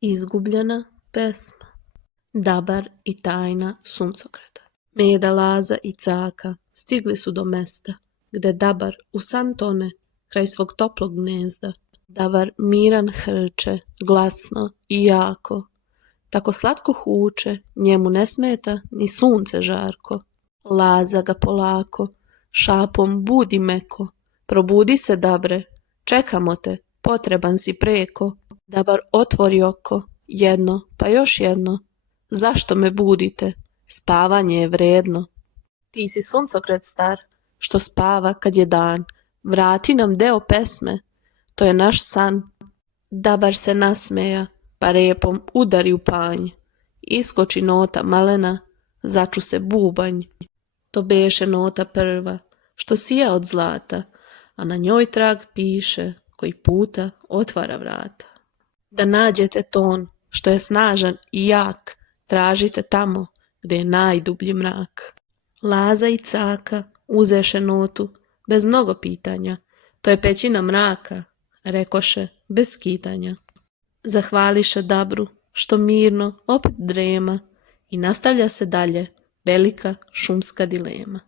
Izgubljena pesma. Dabar i tajna suncokreta. Meda, Laza i Caka stigli su do mesta gde Dabar u san tone kraj svog toplog gnezda. Dabar miran hrče, glasno i jako. Tako slatko huče, njemu ne smeta ni sunce žarko. Laza ga polako, šapom budi meko. Probudi se, Dabre, čekamo te, potreban si preko. Dabar otvori oko, jedno pa još jedno. Zašto me budite? Spavanje je vredno. Ti si suncokret star, što spava kad je dan. Vrati nam deo pesme, to je naš san. Dabar se nasmeja, pa repom udari u panj. Iskoči nota malena, začu se bubanj. To beše nota prva, što sija od zlata, a na njoj trag piše, koji puta otvara vrata. Da nađete ton, što je snažan i jak, tražite tamo gde je najdublji mrak. Laza i Caka uzeše notu, bez mnogo pitanja, to je pećina mraka, rekoše bez skitanja. Zahvališe Dabru, što mirno opet drema i nastavlja se dalje velika šumska dilema.